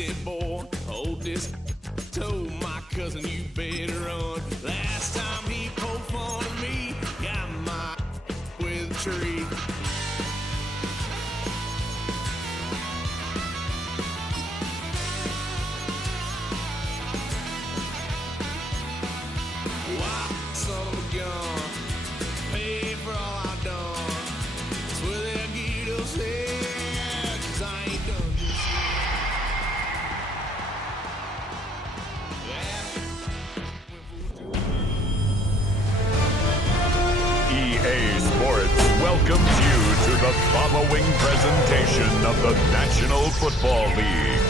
said, boy, hold this. Told my cousin you better run. Last time he poked fun of me, got my with a tree. Why, son of a gun, pay for all I've done. Swear they'll get us here, 'cause I ain't done this EA Sports welcomes you to the following presentation of the National Football League.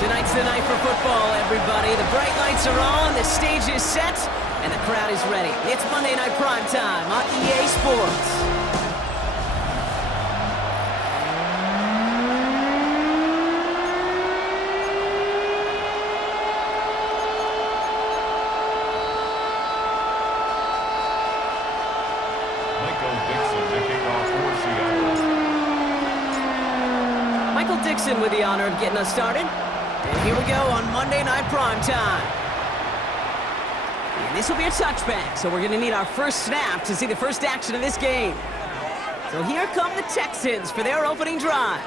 Tonight's the night for football, everybody. The bright lights are on, the stage is set, and the crowd is ready. It's Monday Night Prime Time on EA Sports. Michael Dixon with the honor of getting us started. And here we go on Monday Night Prime Time. And this will be a touchback, so we're going to need our first snap to see the first action of this game. So here come the Texans for their opening drive.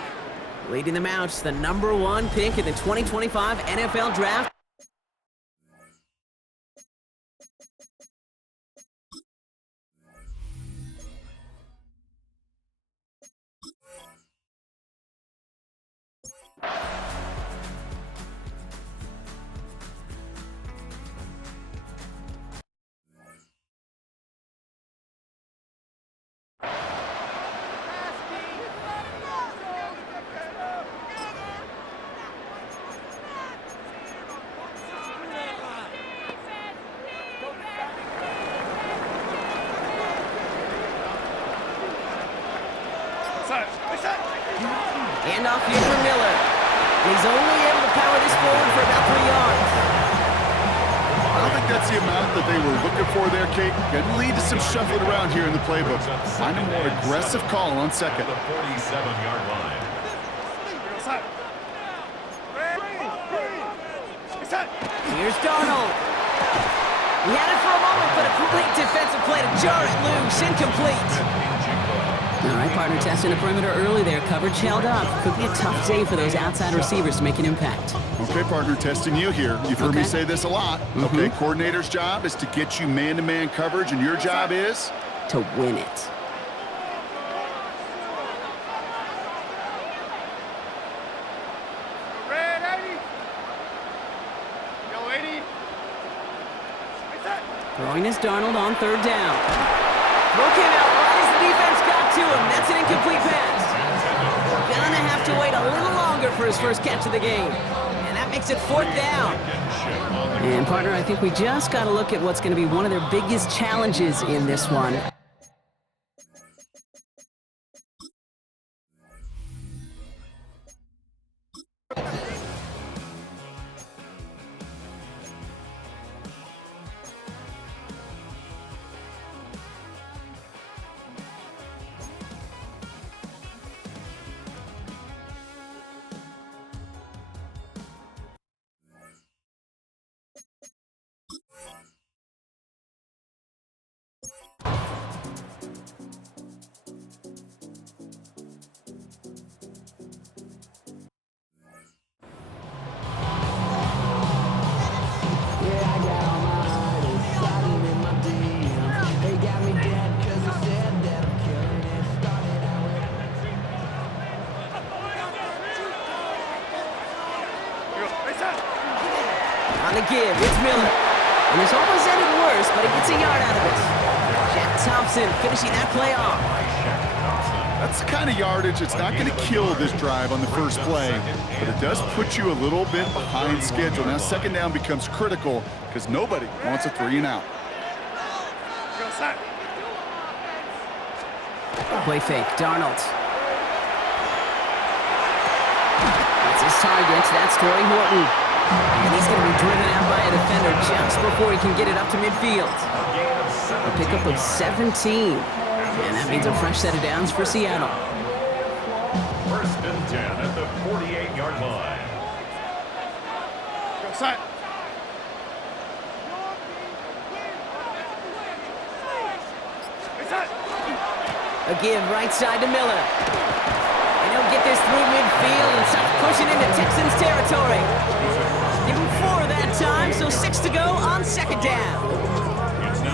Leading them out, the #1 pick in the 2025 NFL Draft. Handoff here for Miller. He's only able to power this forward for about 3 yards. I don't think that's the amount that they were looking for there, Kate. Going to lead to some shuffling around here in the playbook. Find a more aggressive call on second. The 47-yard line. Here's Darnold. He had it for a moment, but a complete defensive play to jar it loose. Incomplete. All right, partner, testing the perimeter early there. Coverage held up. Could be a tough day for those outside receivers to make an impact. Okay, partner, testing you here. You've heard me say this a lot. Okay, coordinator's job is to get you man-to-man coverage, and your job is? To win it. Throwing is Darnold on 3rd down. Throw came out right as the defense got to him. That's an incomplete pass. Gonna have to wait a little longer for his first catch of the game. And that makes it 4th down. And partner, I think we just got to look at what's going to be one of their biggest challenges in this one. On the give, it's Miller. And this almost ended worse, but he gets a yard out of it. Jack Thompson finishing that play off. That's the kind of yardage that's not going to kill this drive on the first play, but it does put you a little bit behind schedule. Now 2nd down becomes critical because nobody wants a 3 and out. Play fake, Darnold. That's his target, that's Torrey Horton. And he's going to be driven out by a defender just before he can get it up to midfield. A pickup of 17. And that means a fresh set of downs for Seattle. First and 10 at the 48-yard line. Go side. A give right side to Miller. And he'll get this through midfield and starts pushing into Texans territory. Give him 4 that time, so 6 to go on second down.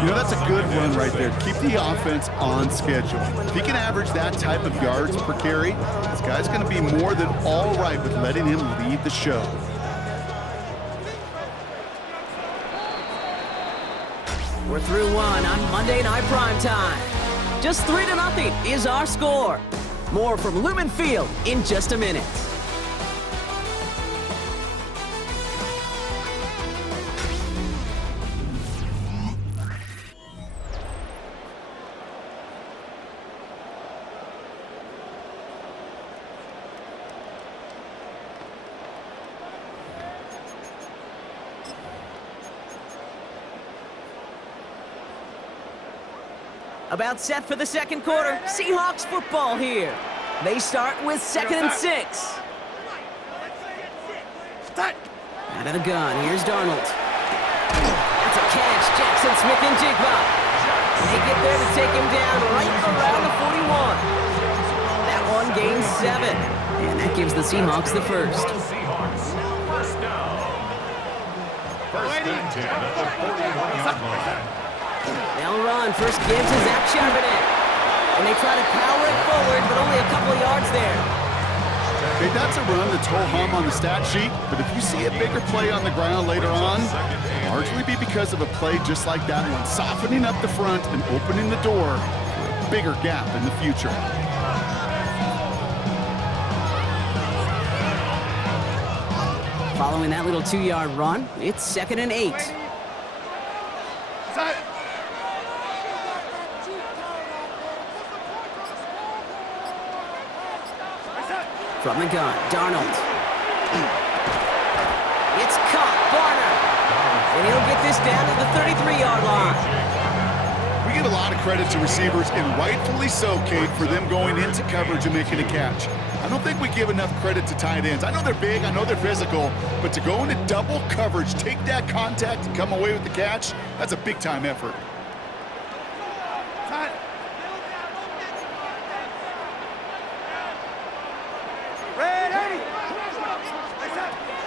You know, that's a good run right there. Keep the offense on schedule. If he can average that type of yards per carry, this guy's going to be more than all right with letting him lead the show. We're through one on Monday Night Primetime. Just 3-0 is our score. More from Lumen Field in just a minute. About set for the second quarter. Seahawks football here. They start with 2nd and 6. Out of the gun, here's Darnold. That's a catch, Jackson Smith and Jigba. They get there to take him down right around the 41. That one gains 7. And that gives the Seahawks the first. Seahawks, first down. First and 10 at the 41-yard line. They'll run. First give to Zach Charbonnet. And they try to power it forward, but only a couple of yards there. Okay, that's a run that's ho-hum on the stat sheet, but if you see a bigger play on the ground later on, it'll largely be because of a play just like that one, softening up the front and opening the door for a bigger gap in the future. Following that little 2-yard run, it's 2nd and 8. From the gun, Darnold. It's caught, Barner. And he'll get this down to the 33-yard line. We give a lot of credit to receivers, and rightfully so, Kate, for them going into coverage and making a catch. I don't think we give enough credit to tight ends. I know they're big, I know they're physical, but to go into double coverage, take that contact, and come away with the catch, that's a big-time effort.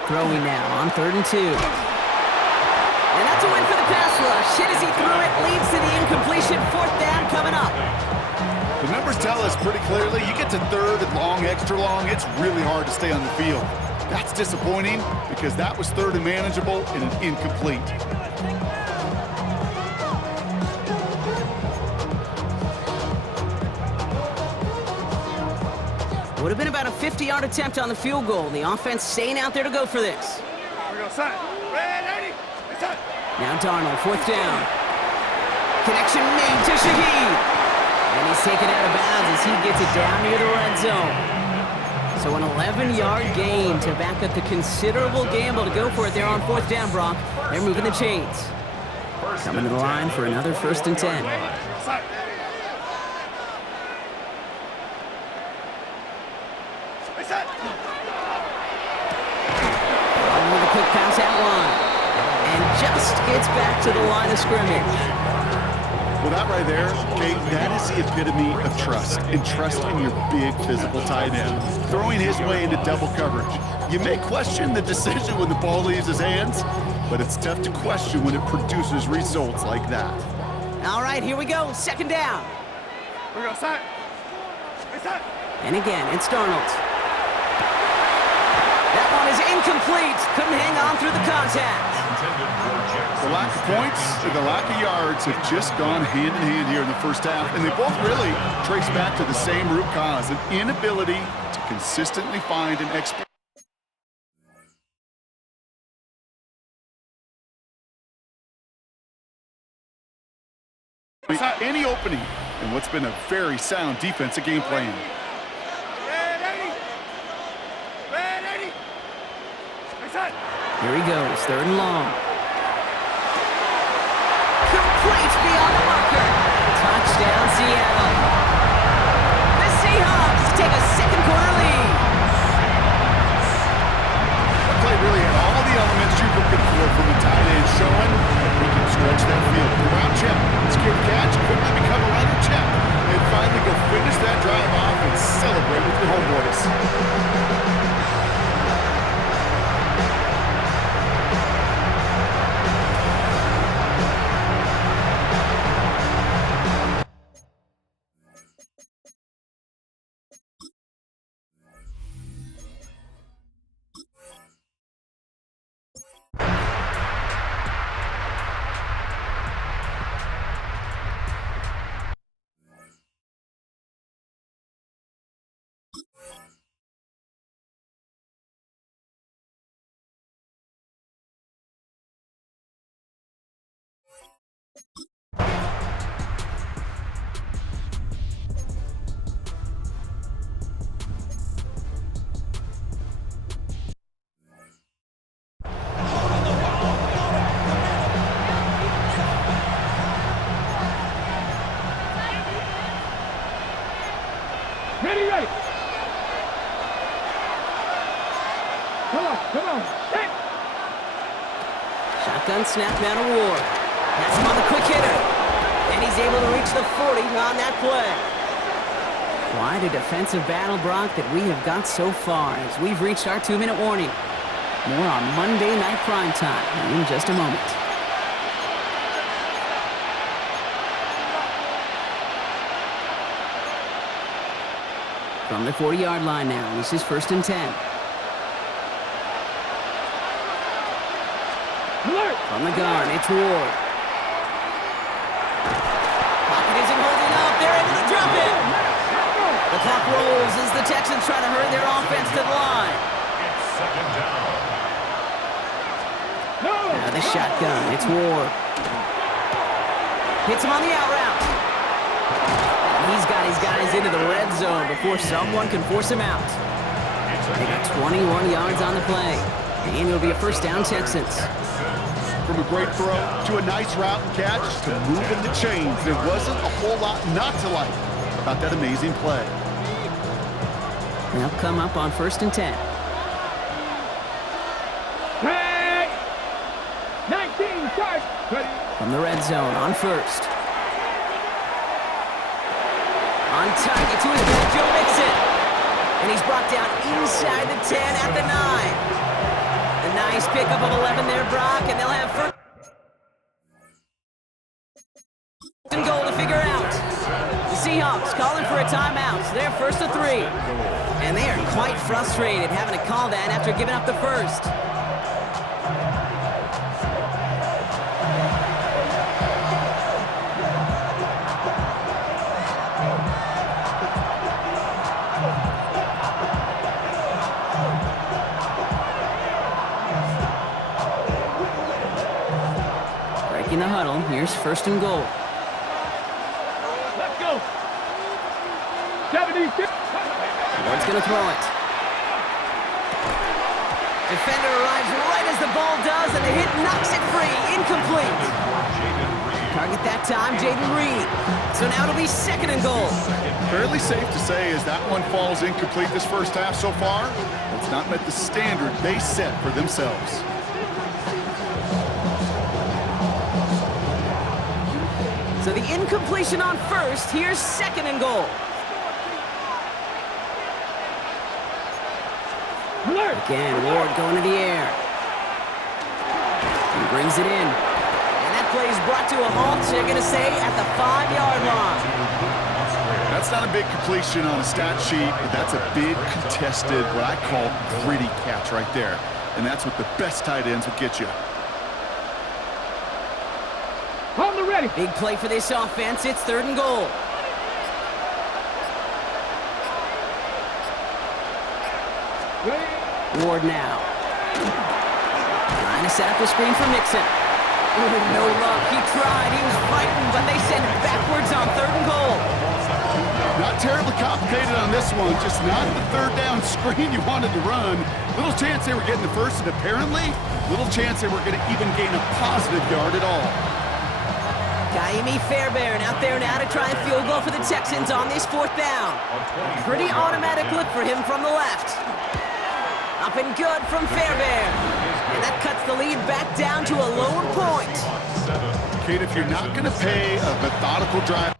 Throwing now on 3rd and 2. And that's a win for the pass rush. Hit as he threw it, leads to the incompletion. 4th down coming up. The numbers tell us pretty clearly, you get to 3rd and long, extra long, it's really hard to stay on the field. That's disappointing because that was 3rd and manageable and an incomplete. Would have been about a 50-yard attempt on the field goal. The offense staying out there to go for this. Now Darnold, 4th down. Connection made to Shaheed. And he's taken out of bounds as he gets it down near the red zone. So an 11-yard gain to back up the considerable gamble to go for it there on 4th down, Brock. They're moving the chains. Coming to the line for another 1st and 10. With a quick pass out line. And just gets back to the line of scrimmage. Well, that right there, Kate, that is the epitome of trust, and trust in your big physical tight end. Throwing his way into double coverage. You may question the decision when the ball leaves his hands, but it's tough to question when it produces results like that. All right, here we go. 2nd down. And again, it's Darnold. That one is incomplete. Couldn't hang on through the contact. The lack of points and the lack of yards have just gone hand in hand here in the first half, and they both really trace back to the same root cause, an inability to consistently find an expert. Any opening in what's been a very sound defensive game plan. Here he goes, 3rd and long. Complete beyond the marker. Touchdown, Seattle. The Seahawks take a second quarter homeboys. Ready. Come on. Set. Shotgun snap now to Ward. That's him on the quick hitter. And he's able to reach the 40 on that play. Quite a defensive battle, Brock, that we have got so far as we've reached our 2-minute warning. More on Monday Night Primetime in just a moment. From the 40-yard line now, this is 1st and 10. Alert. From the gun, it's Ward. Pocket isn't holding up. They're able to drop it. The clock rolls as the Texans try to hurry their offense to the line. It's 2nd down. Now the shotgun, it's Ward. Hits him on the out route. And he's got his guys into the red zone before someone can force him out. They got 21 yards on the play. And it'll be a 1st down, Texans. From a great throw to a nice route and catch to moving the chains. There wasn't a whole lot not to like about that amazing play. They'll come up on 1st and 10. Hey. 19 start. Ready. From the red zone on 1st. On target to his back, Joe Mixon. And he's brought down inside the 10 at the 9. A nice pickup of 11 there, Brock, and they'll have 1st and goal to figure out. The Seahawks calling for a timeout. They're 1st to 3. And they are quite frustrated having to call that after giving up the 1st. In the huddle, here's 1st and goal. Let's go. 76. Ward's going to throw it. Defender arrives right as the ball does, and the hit knocks it free. Incomplete. Target that time, Jaden Reed. So now it'll be 2nd and goal. Fairly safe to say as that one falls incomplete this first half so far, it's not met the standard they set for themselves. So the incompletion on 1st, here's 2nd and goal. Alert. Again, Ward going to the air. He brings it in. And that play is brought to a halt, so you're going to say at the 5-yard line. That's not a big completion on a stat sheet, but that's a big contested, what I call gritty catch right there. And that's what the best tight ends will get you. On the ready. Big play for this offense. It's 3rd and goal. Ready. Ward now. Trying to set up a screen for Mixon. Ooh, no luck. He tried. He was fighting, but they send it backwards on 3rd and goal. Not terribly complicated on this one. Just not the 3rd down screen you wanted to run. Little chance they were getting the 1st, and apparently, little chance they were going to even gain a positive yard at all. Kaimi Fairbairn out there now to try a field goal for the Texans on this 4th down. Pretty automatic look for him from the left. Up and good from Fairbairn. And that cuts the lead back down to a lower point. Kate, if you're not going to pay a methodical drive,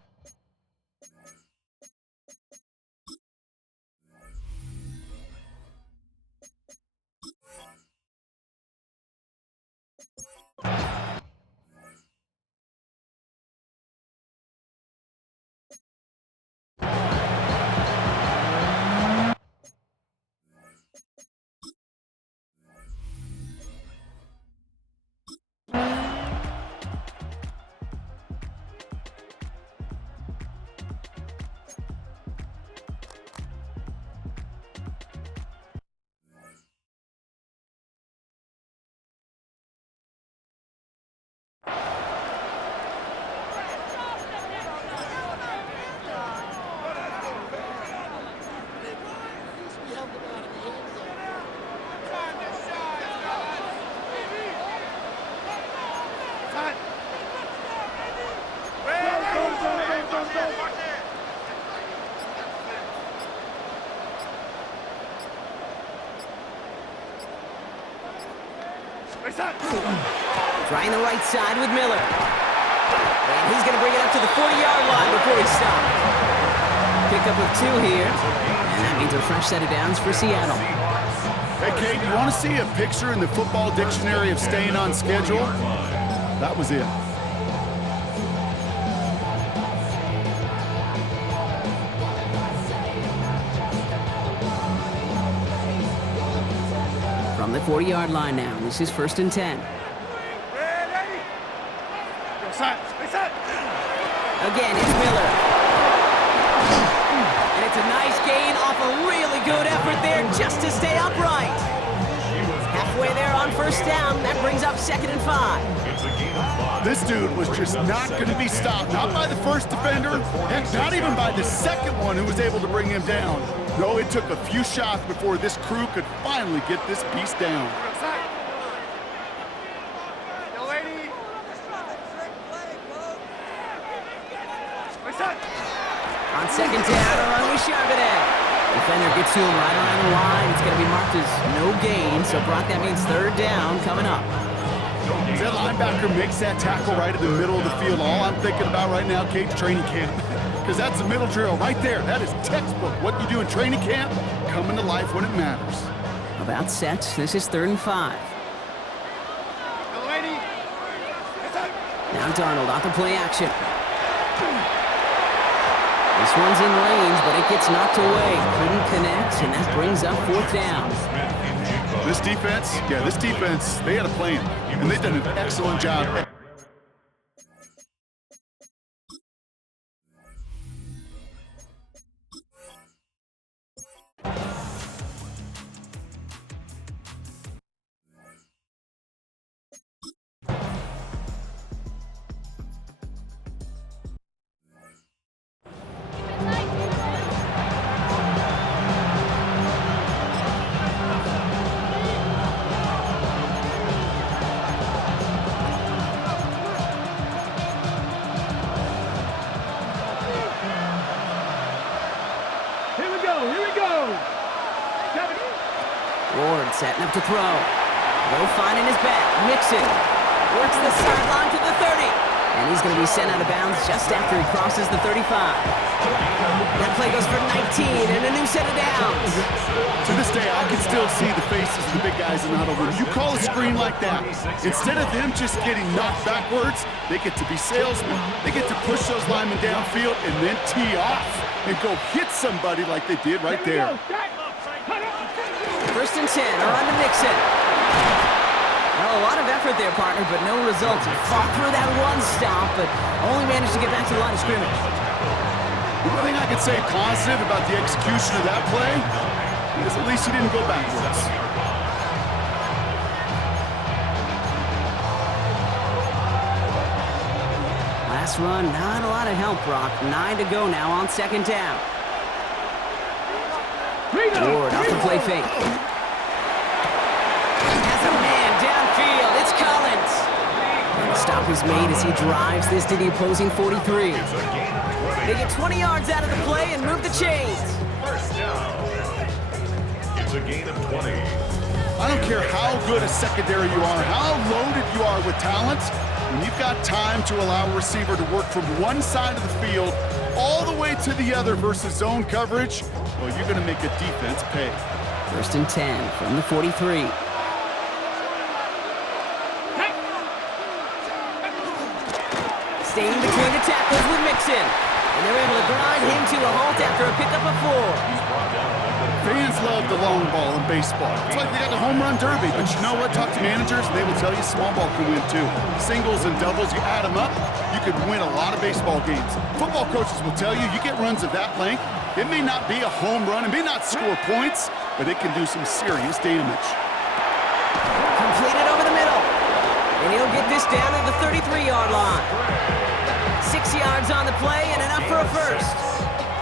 Trying the right side with Miller. And he's going to bring it up to the 40-yard line before he stops. Pickup of 2 here. And that means a fresh set of downs for Seattle. Hey, Kate, you want to see a picture in the football dictionary of staying on schedule? That was it. From the 40-yard line now, this is 1st and 10. Again, it's Miller. And it's a nice gain off a really good effort there just to stay upright. Halfway there on 1st down, that brings up 2nd and 5. This dude was just not going to be stopped, not by the first defender, heck, not even by the second one who was able to bring him down. No, it took a few shots before this crew could finally get this beast down. On 2nd down, a run with Charbonnet. Defender gets to him right around the line. It's going to be marked as no gain, so Brock, that means 3rd down coming up. As that linebacker makes that tackle right in the middle of the field, all I'm thinking about right now, Kate, training camp. Because that's the middle drill right there. That is textbook. What you do in training camp, coming to life when it matters. About set. This is 3rd and 5. Now Darnold off the play action. This one's in range, but it gets knocked away. Couldn't connect, and that brings up 4th down. This defense, they had a plan, and they've done an excellent job. Ward setting up to throw. No finding his back. Mixon works the sideline to the 30. And he's going to be sent out of bounds just after he crosses the 35. That play goes for 19 and a new set of downs. To this day, I can still see the faces of the big guys in the huddle. When you call a screen like that, instead of them just getting knocked backwards, they get to be salesmen. They get to push those linemen downfield and then tee off and go hit somebody like they did right there. 1st and 10, around to Mixon. Well, a lot of effort there, partner, but no results. He fought through that one stop, but only managed to get back to the line of scrimmage. The one thing I could say positive about the execution of that play is at least he didn't go backwards. Last run, not a lot of help, Brock. 9 to go now on 2nd down. Ward off the play fake. Has a man downfield. It's Collins. And the stop is made as he drives this to the opposing 43. They get 20 yards out of the play and move the chains. 1st down. It's a gain of 20. I don't care how good a secondary you are, how loaded you are with talent, when you've got time to allow a receiver to work from one side of the field all the way to the other versus zone coverage, well, you're going to make a defense pay. 1st and 10 from the 43. Staying between the tackles with Mixon. And they're able to grind him to a halt after a pickup of 4. Fans love the long ball in baseball. It's like they got the home run derby, but you know what? Talk to managers, and they will tell you small ball can win too. Singles and doubles, you add them up, you could win a lot of baseball games. Football coaches will tell you, you get runs of that length, it may not be a home run, it may not score points, but it can do some serious damage. Completed over the middle. And he'll get this down to the 33-yard line. 6 yards on the play and enough for a first.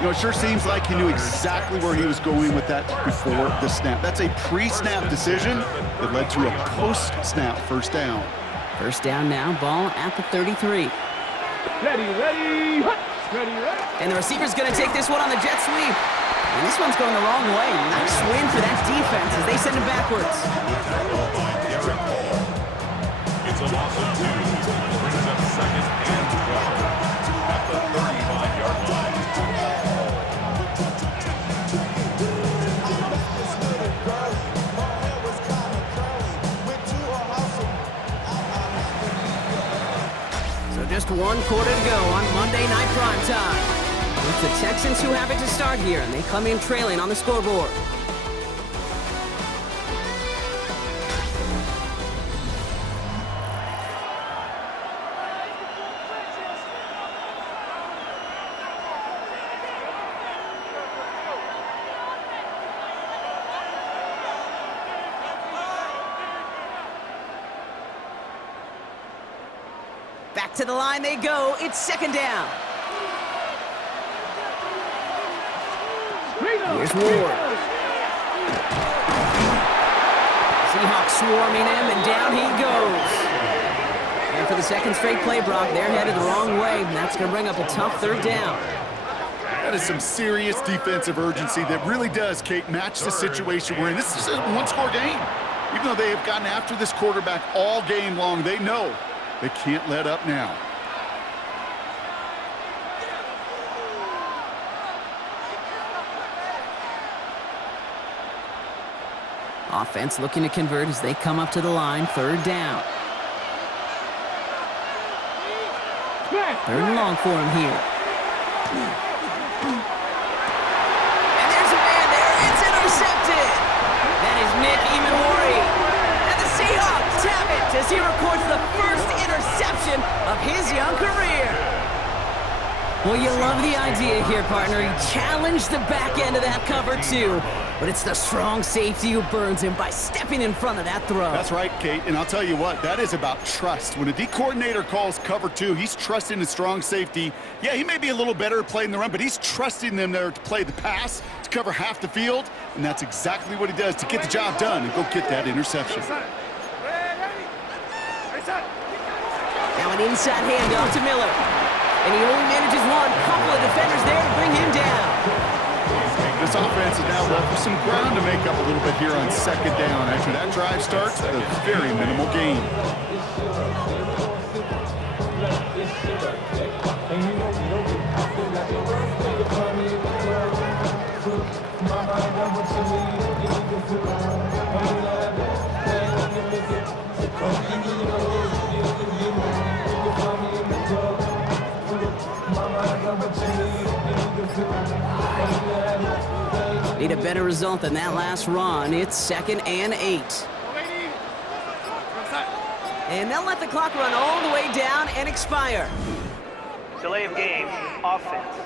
You know, it sure seems like he knew exactly where he was going with that before the snap. That's a pre-snap decision that led to a post-snap 1st down. 1st down now, ball at the 33. Ready. And the receiver's going to take this one on the jet sweep. And this one's going the wrong way. Nice win for that defense as they send him backwards. Awesome, awesome 2 brings up 2nd and 12 at the 35-yard line. So just 1 quarter to go on Monday Night Primetime. It's the Texans who have it to start here, and they come in trailing on the scoreboard. Back to the line they go. It's 2nd down. Here's Ward. Seahawks swarming him, and down he goes. And for the 2nd straight play, Brock, they're headed the wrong way, and that's going to bring up a tough 3rd down. That is some serious defensive urgency that really does, Kate, match the situation we're in. This is a one-score game. Even though they have gotten after this quarterback all game long, they know they can't let up now. Offense looking to convert as they come up to the line, 3rd down. 3rd and long for him here. And there's a man there. It's intercepted. That is Nick Imanwari. And the Seahawks have it as he records the first interception of his young career. Well, you love the idea here, partner. He challenged the back end of that cover, too. But it's the strong safety who burns him by stepping in front of that throw. That's right, Kate. And I'll tell you what, that is about trust. When a D coordinator calls cover 2, he's trusting the strong safety. Yeah, he may be a little better at playing the run, but he's trusting them there to play the pass, to cover half the field. And that's exactly what he does to get the job done and go get that interception. Now an inside handoff to Miller. And he only manages one. Couple of defenders there to bring him down. This offense is now left with some ground to make up a little bit here on 2nd down after that drive starts with a very minimal gain. Need a better result than that last run. It's 2nd and 8. And they'll let the clock run all the way down and expire. Delay of game, offense.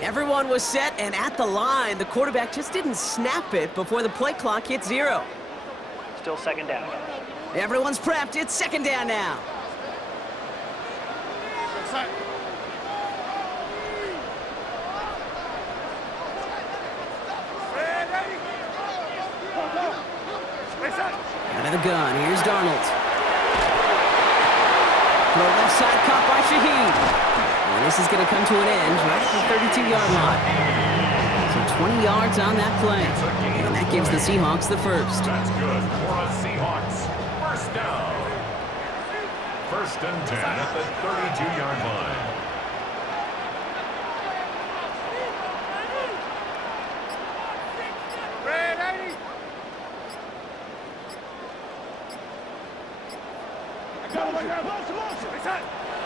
Everyone was set and at the line. The quarterback just didn't snap it before the play clock hit 0. Still 2nd down. Everyone's prepped. It's 2nd down now. Out of the gun, here's Darnold. Throw left side, caught by Shaheed. And this is going to come to an end right at the 32-yard line. So 20 yards on that play. And that gives the Seahawks the first. That's good for the Seahawks. 1st down. 1st and 10 at the 32-yard line.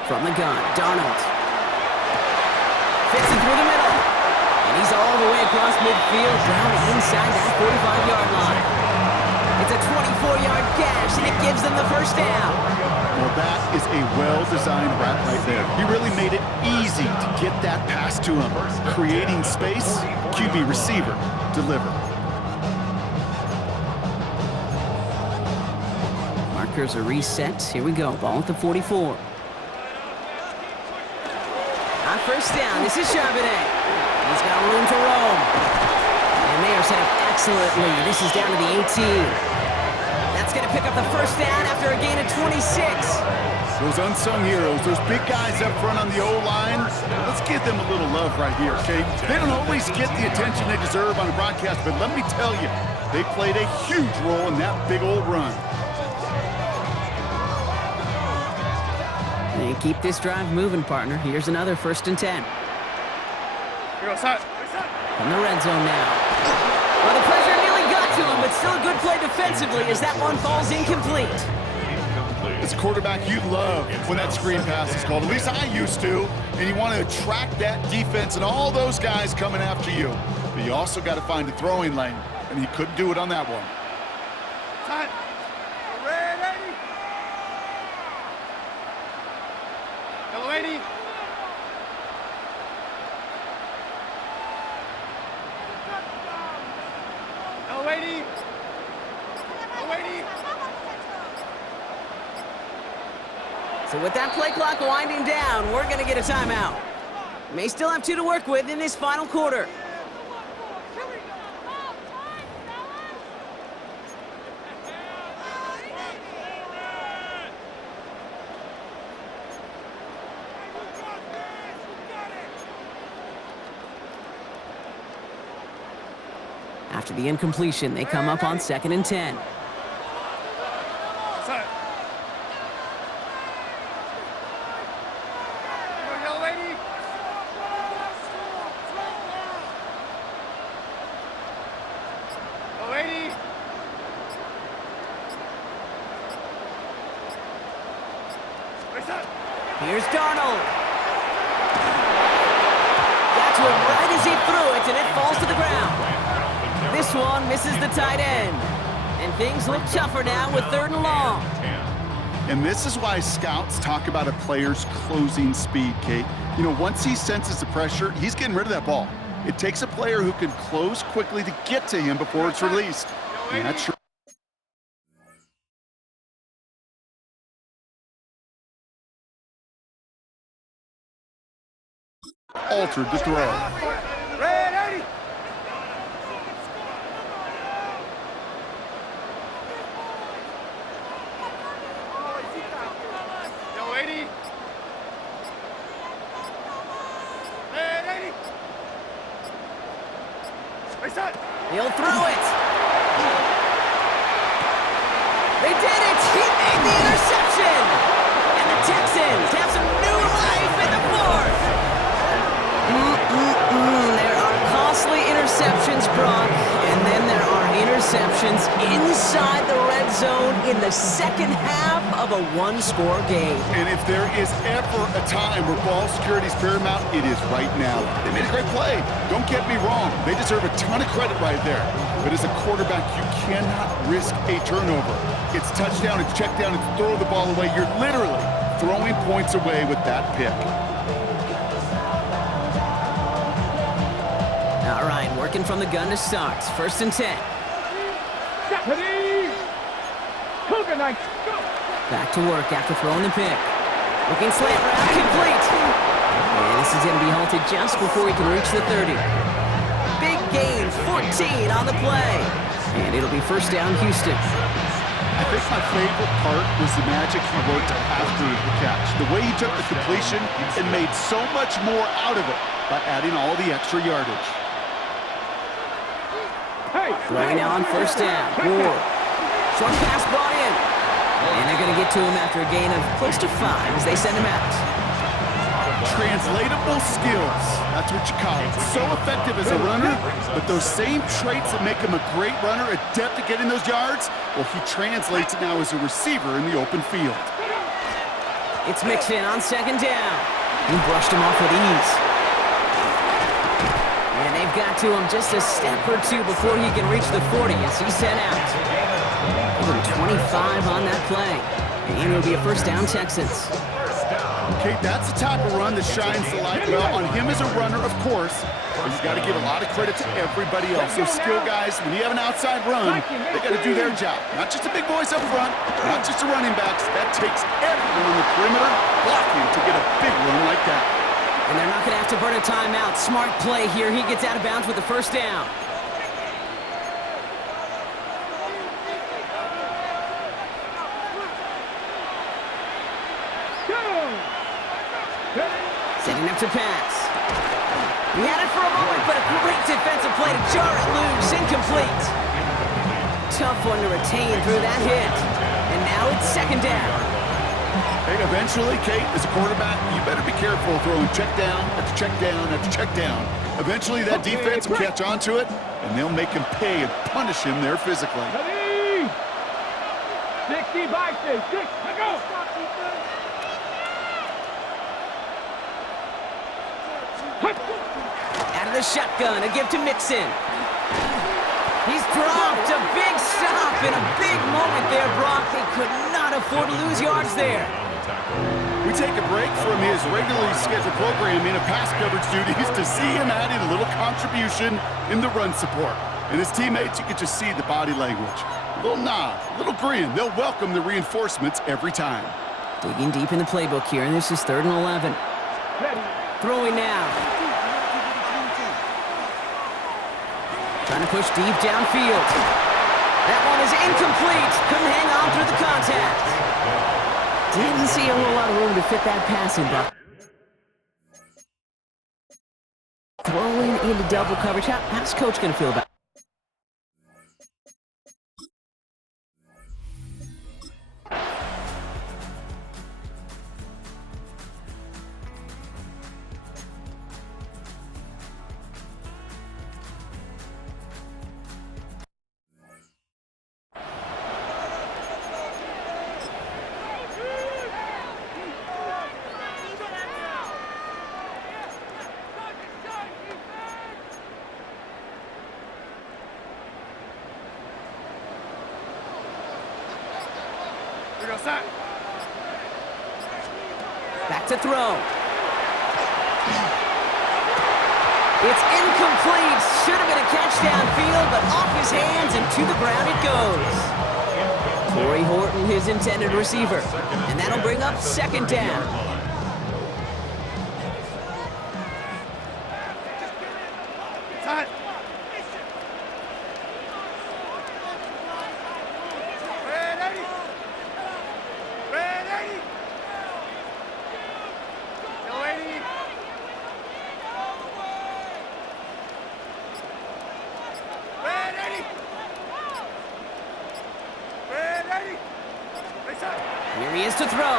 From the gun, Darnold. Fits it through the middle. And he's all the way across midfield, down inside that 45-yard line. It's a 24-yard gash, and it gives them the 1st down. Well, that is a well-designed route right there. He really made it easy to get that pass to him. Creating space, QB receiver, deliver. Markers are reset. Here we go. Ball at the 44. On 1st down, this is Charbonnet. He's got room to roam. And they are set up excellently. This is down to the 18. That's going to pick up the 1st down after a gain of 26. Those unsung heroes, those big guys up front on the O-line, let's give them a little love right here, okay? They don't always get the attention they deserve on the broadcast, but let me tell you, They played a huge role in that big old run. They keep this drive moving, partner. Here's another 1st and 10. Here goes Hut. In the red zone now. Well, the pressure nearly got to him, but still a good play defensively as that one falls incomplete. As a quarterback, you love when that screen pass is called. At least I used to. And you want to attract that defense and all those guys coming after you. But you also got to find a throwing lane, and he couldn't do it on that one. Time. Ready. Yellow 80. Yellow 80. Yellow 80. So with that play clock winding down, we're going to get a timeout. May still have 2 to work with in this final quarter. After the incompletion, they come up on 2nd and 10. Here's Darnold. Got to him right as he threw it, and it falls to the ground. This one misses the tight end. And things look tougher now with 3rd and long. And this is why scouts talk about a player's closing speed, Kate. You know, once he senses the pressure, he's getting rid of that ball. It takes a player who can close quickly to get to him before it's released. And that's true. Altered the throw. Ready. Yellow 80. Ready. He'll throw it. They did it. He made the interception. And the Texans have some new life in the 4th. There are costly interceptions, Brock, and then there are interceptions inside the red zone in the 2nd half of a 1-score game. And if there is ever a time where ball security is paramount, it is right now. They made a great play. Don't get me wrong. They deserve a ton of credit right there. But as a quarterback, you cannot risk a turnover. It's touchdown, it's check down, it's throw the ball away. You're literally throwing points away with that pick. All right, working from the gun to start. 1st and 10. Ready. Cougar Knights, go. Back to work after throwing the pick. Looking slant route, complete. And this is going to be halted just before he can reach the 30. Big gain, 14 on the play. And it'll be 1st down, Houston. I think my favorite part was the magic he worked after the catch. The way he took the completion and made so much more out of it by adding all the extra yardage. Throwing now on 1st down. Ward. Short pass brought in. And they're going to get to him after a gain of close to 5 as they send him out. Translatable skills. That's what you call it. So effective as a runner, but those same traits that make him a great runner, adept at getting those yards, well, he translates it now as a receiver in the open field. It's mixed in on 2nd down. He brushed him off with ease. And they've got to him just a step or 2 before he can reach the 40 as he's sent out. Give him 25 on that play. And it'll be a 1st down, Texans. Okay, that's the type of run that shines the light well on him as a runner, of course, but you've got to give a lot of credit to everybody else. Those skill guys, when you have an outside run, they got to do their job. Not just the big boys up front, not just the running backs. That takes everyone on the perimeter blocking to get a big run like that. And they're not going to have to burn a timeout. Smart play here. He gets out of bounds with the 1st down. Setting up to pass. He had it for a moment, but a great defensive play to jar it loose. Incomplete. tough one to retain through that hit. And now it's second down. Hey, eventually, Kate, as a quarterback, you better be careful throwing check down after check down after check down. Eventually, that defense will catch on to it, and they'll make him pay and punish him there physically. 60 by 6, let go! Out of the shotgun, a give to Mixon. He's dropped a big stop in a big moment there, Brock. They could not afford to lose yards there. We take a break from his regularly scheduled programming of pass coverage duties to see him adding a little contribution in the run support. And his teammates, you could just see the body language. A little nod, a little grin. They'll welcome the reinforcements every time. Digging deep in the playbook here, and this is 3rd and 11. Throwing now. Trying to push deep downfield. That one is incomplete. Couldn't hang on through the contact. Didn't see a whole lot of room to fit that pass in, Buck. Throwing into double coverage. How's Coach going to feel about it? Back to throw. It's incomplete. Should have been a catch downfield, but off his hands and to the ground it goes. Corey Horton, his intended receiver. And that'll bring up second down. Here he is to throw.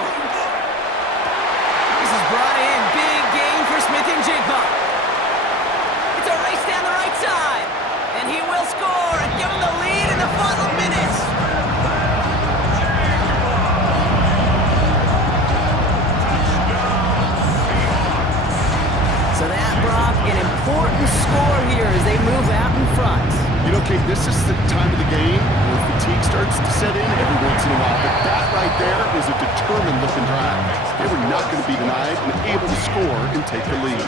This is brought in. Big gain for Smith and Jigba. It's a race down the right side. And he will score and give him the lead in the final minutes. So that, Brock, an important score here as they move out in front. You know, Kate, this is the time of the game where fatigue starts to set in every once in a while. But that right there is a determined-looking drive. They were not going to be denied and able to score and take the lead.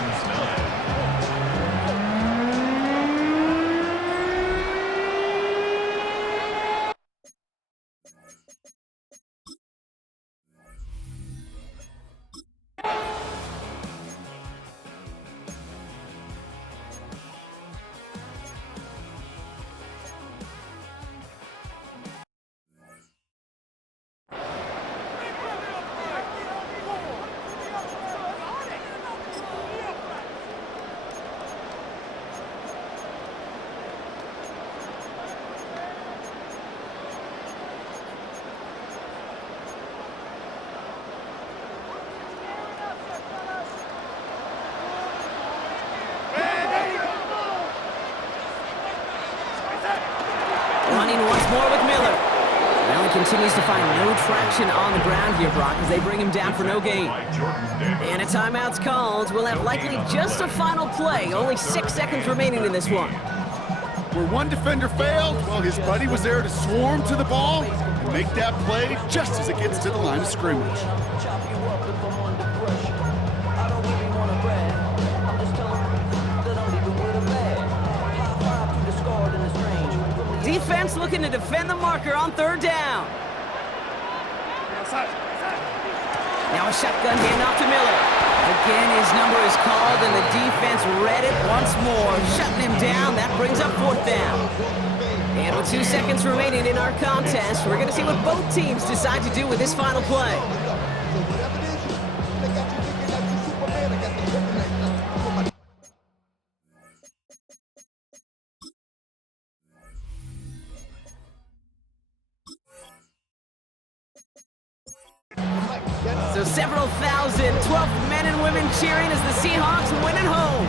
Running once more with Miller. Well, he continues to find no traction on the ground here, Brock, as they bring him down for no gain. And a timeout's called. We'll have likely just a final play. Only 6 seconds remaining in this one. Where one defender failed, well, his buddy was there to swarm to the ball and make that play just as it gets to the line of scrimmage. Defense looking to defend the marker on 3rd down. Now a shotgun handoff to Miller. Again, his number is called, and the defense read it once more, shutting him down. That brings up 4th down. And with 2 seconds remaining in our contest, we're going to see what both teams decide to do with this final play. several thousand 12th men and women cheering as the Seahawks win at home.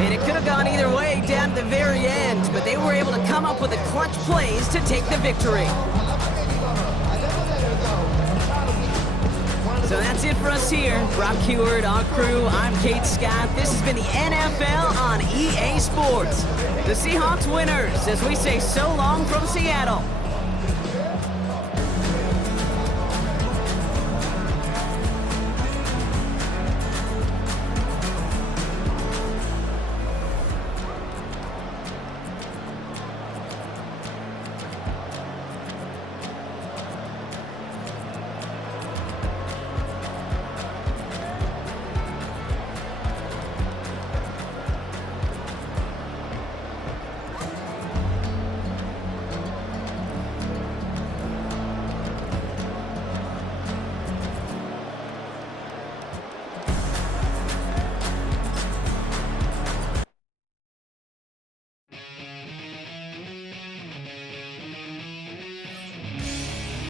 And it could have gone either way down to the very end, but they were able to come up with the clutch plays to take the victory. So that's it for us here. Brock Heward, our crew, I'm Kate Scott. This has been the NFL on EA Sports. The Seahawks winners, as we say so long from Seattle.